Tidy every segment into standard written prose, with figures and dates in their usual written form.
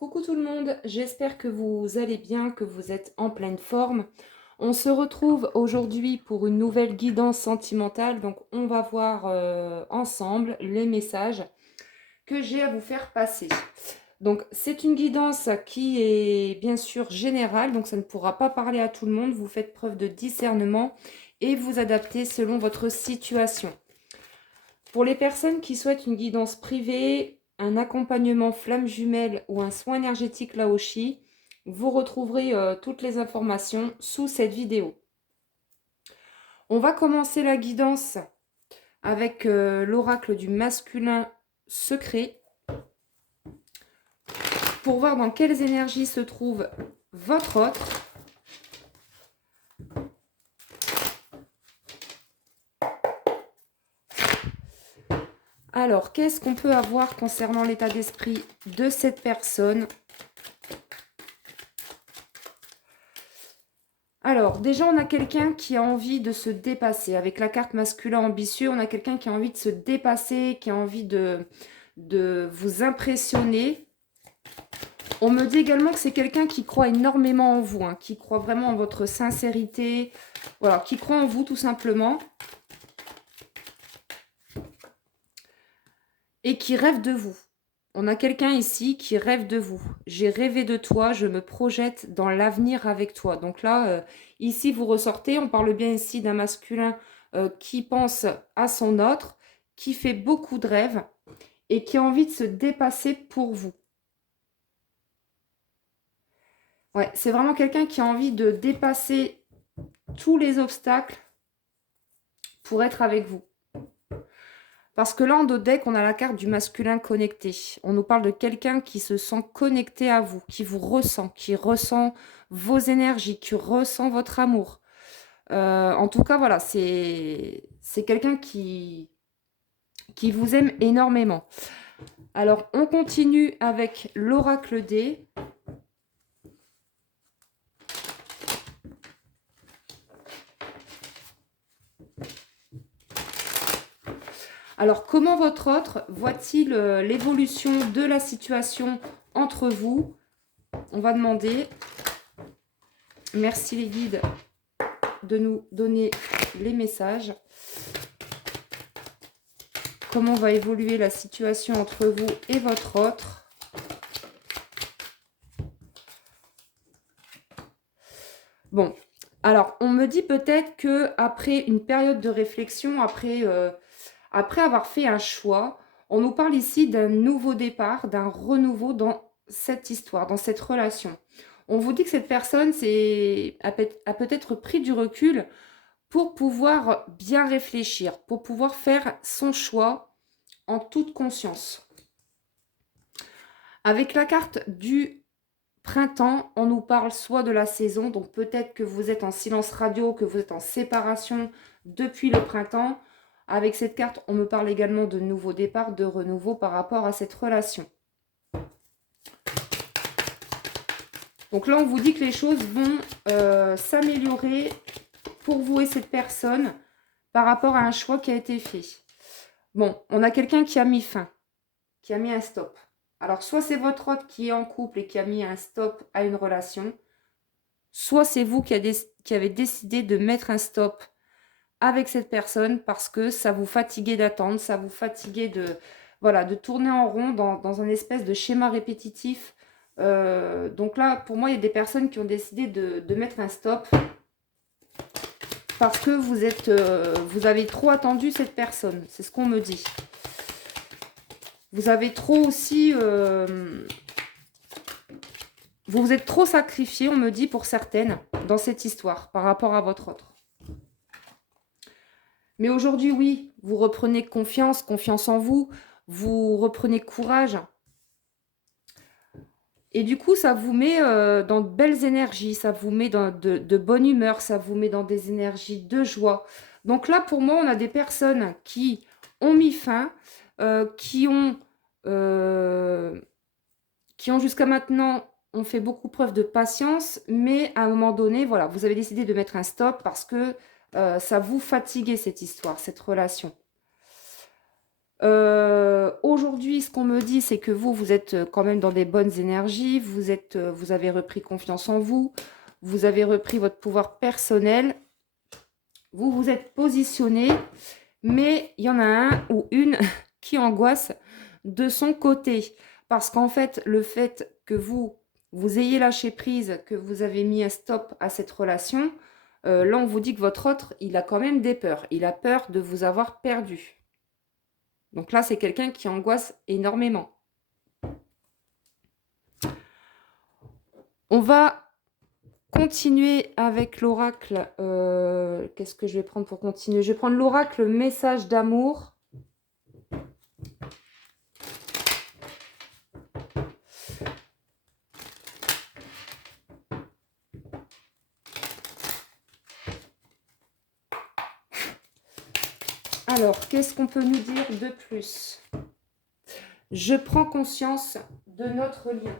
Coucou tout le monde, j'espère que vous allez bien, que vous êtes en pleine forme. On se retrouve aujourd'hui pour une nouvelle guidance sentimentale, donc on va voir ensemble les messages que j'ai à vous faire passer. Donc c'est une guidance qui est bien sûr générale, donc ça ne pourra pas parler à tout le monde. Vous faites preuve de discernement et vous adaptez selon votre situation. Pour les personnes qui souhaitent une guidance privée, un accompagnement flamme jumelle ou un soin énergétique Laoshi, vous retrouverez toutes les informations sous cette vidéo. On va commencer la guidance avec l'oracle du masculin secret pour voir dans quelles énergies se trouve votre autre. Alors, qu'est-ce qu'on peut avoir concernant l'état d'esprit de cette personne? Alors, déjà, on a quelqu'un qui a envie de se dépasser. Avec la carte masculin ambitieux, on a quelqu'un qui a envie de se dépasser, qui a envie de vous impressionner. On me dit également que c'est quelqu'un qui croit énormément en vous, hein, qui croit vraiment en votre sincérité, voilà, qui croit en vous tout simplement. Et qui rêve de vous. On a quelqu'un ici qui rêve de vous. J'ai rêvé de toi, je me projette dans l'avenir avec toi. Donc là, ici, vous ressortez, on parle bien ici d'un masculin qui pense à son autre, qui fait beaucoup de rêves et qui a envie de se dépasser pour vous. Ouais, c'est vraiment quelqu'un qui a envie de dépasser tous les obstacles pour être avec vous. Parce que là, en dos de deck, on a la carte du masculin connecté. On nous parle de quelqu'un qui se sent connecté à vous, qui vous ressent, qui ressent vos énergies, qui ressent votre amour. En tout cas, voilà, c'est quelqu'un qui vous aime énormément. Alors, on continue avec l'oracle D. Alors, comment votre autre voit-il l'évolution de la situation entre vous? On va demander. Merci les guides de nous donner les messages. Comment va évoluer la situation entre vous et votre autre? Bon, alors, on me dit peut-être que après une période de réflexion, après avoir fait un choix, on nous parle ici d'un nouveau départ, d'un renouveau dans cette histoire, dans cette relation. On vous dit que cette personne a peut-être pris du recul pour pouvoir bien réfléchir, pour pouvoir faire son choix en toute conscience. Avec la carte du printemps, on nous parle soit de la saison, donc peut-être que vous êtes en silence radio, que vous êtes en séparation depuis le printemps. Avec cette carte, on me parle également de nouveau départ, de renouveau par rapport à cette relation. Donc là, on vous dit que les choses vont s'améliorer pour vous et cette personne par rapport à un choix qui a été fait. Bon, on a quelqu'un qui a mis fin, qui a mis un stop. Alors, soit c'est votre autre qui est en couple et qui a mis un stop à une relation, soit c'est vous qui avez décidé de mettre un stop avec cette personne parce que ça vous fatiguait d'attendre, ça vous fatiguait de tourner en rond dans un espèce de schéma répétitif. Donc là, pour moi, il y a des personnes qui ont décidé de mettre un stop parce que vous avez trop attendu cette personne. C'est ce qu'on me dit. Vous avez trop aussi... vous vous êtes trop sacrifié, on me dit, pour certaines, dans cette histoire, par rapport à votre autre. Mais aujourd'hui, oui, vous reprenez confiance en vous, vous reprenez courage. Et du coup, ça vous met dans de belles énergies, ça vous met dans de bonne humeur, ça vous met dans des énergies de joie. Donc là, pour moi, on a des personnes qui ont mis fin, qui ont jusqu'à maintenant ont fait beaucoup preuve de patience, mais à un moment donné, voilà, vous avez décidé de mettre un stop parce que ça vous fatiguait cette histoire, cette relation. Aujourd'hui, ce qu'on me dit, c'est que vous êtes quand même dans des bonnes énergies, vous avez repris confiance en vous, vous avez repris votre pouvoir personnel, vous vous êtes positionné, mais il y en a un ou une qui angoisse de son côté. Parce qu'en fait, le fait que vous ayez lâché prise, que vous avez mis un stop à cette relation, là, on vous dit que votre autre, il a quand même des peurs. Il a peur de vous avoir perdu. Donc là, c'est quelqu'un qui angoisse énormément. On va continuer avec l'oracle. Qu'est-ce que je vais prendre pour continuer? Je vais prendre l'oracle message d'amour. Alors, qu'est-ce qu'on peut nous dire de plus? Je prends conscience de notre lien.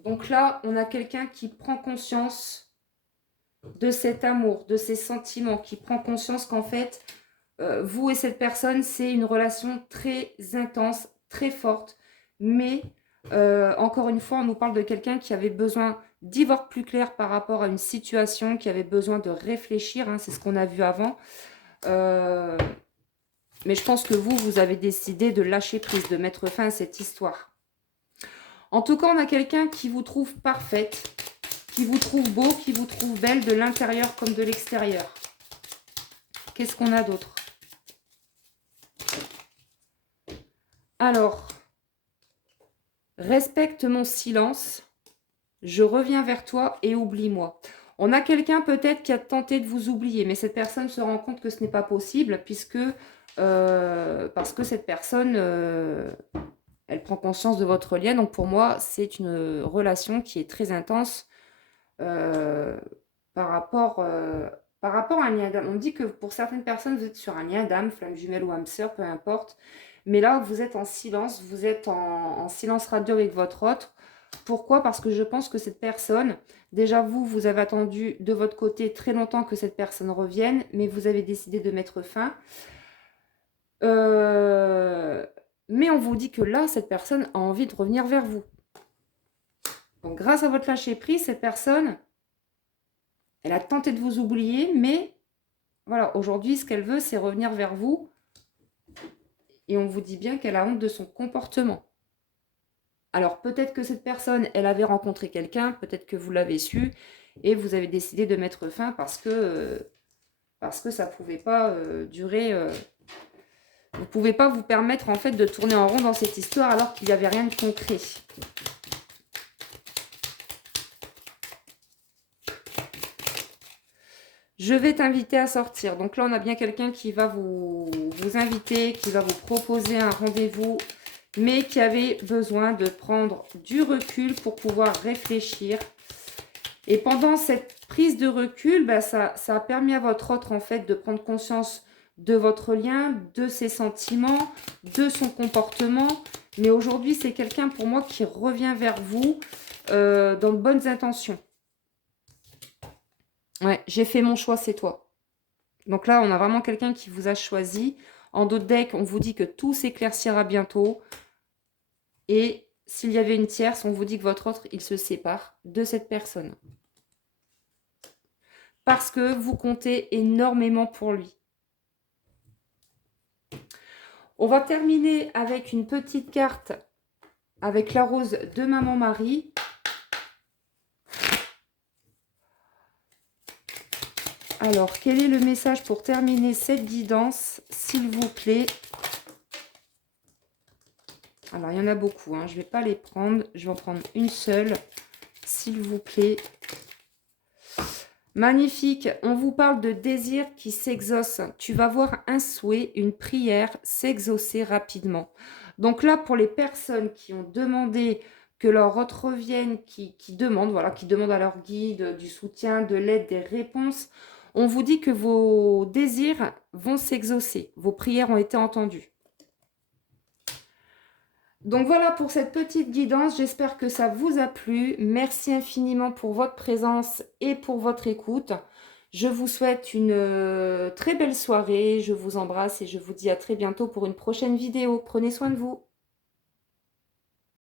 Donc là, on a quelqu'un qui prend conscience de cet amour, de ces sentiments, qui prend conscience qu'en fait, vous et cette personne, c'est une relation très intense, très forte. Mais, encore une fois, on nous parle de quelqu'un qui avait besoin d'y voir plus clair par rapport à une situation, qui avait besoin de réfléchir, hein, c'est ce qu'on a vu avant. Mais je pense que vous avez décidé de lâcher prise, de mettre fin à cette histoire. En tout cas, on a quelqu'un qui vous trouve parfaite, qui vous trouve beau, qui vous trouve belle de l'intérieur comme de l'extérieur. Qu'est-ce qu'on a d'autre? Alors, respecte mon silence, je reviens vers toi et oublie-moi. On a quelqu'un peut-être qui a tenté de vous oublier, mais cette personne se rend compte que ce n'est pas possible parce que cette personne, elle prend conscience de votre lien. Donc pour moi, c'est une relation qui est très intense par rapport à un lien d'âme. On dit que pour certaines personnes, vous êtes sur un lien d'âme, flamme jumelle ou âme sœur, peu importe. Mais là, vous êtes en silence, vous êtes en silence radio avec votre autre. Pourquoi? Parce que je pense que cette personne, déjà vous avez attendu de votre côté très longtemps que cette personne revienne, mais vous avez décidé de mettre fin. Mais on vous dit que là, cette personne a envie de revenir vers vous. Donc grâce à votre lâcher-prise, cette personne, elle a tenté de vous oublier, mais voilà, aujourd'hui, ce qu'elle veut, c'est revenir vers vous. Et on vous dit bien qu'elle a honte de son comportement. Alors peut-être que cette personne, elle avait rencontré quelqu'un, peut-être que vous l'avez su, et vous avez décidé de mettre fin parce que ça ne pouvait pas durer. Vous ne pouvez pas vous permettre en fait de tourner en rond dans cette histoire alors qu'il n'y avait rien de concret. Je vais t'inviter à sortir. Donc là, on a bien quelqu'un qui va vous inviter, qui va vous proposer un rendez-vous, mais qui avait besoin de prendre du recul pour pouvoir réfléchir. Et pendant cette prise de recul, ça a permis à votre autre en fait de prendre conscience de votre lien, de ses sentiments, de son comportement. Mais aujourd'hui, c'est quelqu'un pour moi qui revient vers vous dans de bonnes intentions. Ouais, j'ai fait mon choix, c'est toi. Donc là, on a vraiment quelqu'un qui vous a choisi. En d'autres decks, on vous dit que tout s'éclaircira bientôt. Et s'il y avait une tierce, on vous dit que votre autre, il se sépare de cette personne. Parce que vous comptez énormément pour lui. On va terminer avec une petite carte avec la rose de Maman Marie. Alors, quel est le message pour terminer cette guidance, s'il vous plaît? Alors, il y en a beaucoup, hein. Je ne vais pas les prendre. Je vais en prendre une seule, s'il vous plaît. Magnifique. On vous parle de désir qui s'exauce. Tu vas voir un souhait, une prière s'exaucer rapidement. Donc là, pour les personnes qui ont demandé que leur hôte revienne, qui demandent à leur guide du soutien, de l'aide, des réponses, on vous dit que vos désirs vont s'exaucer. Vos prières ont été entendues. Donc voilà pour cette petite guidance. J'espère que ça vous a plu. Merci infiniment pour votre présence et pour votre écoute. Je vous souhaite une très belle soirée, je vous embrasse et je vous dis à très bientôt pour une prochaine vidéo. Prenez soin de vous.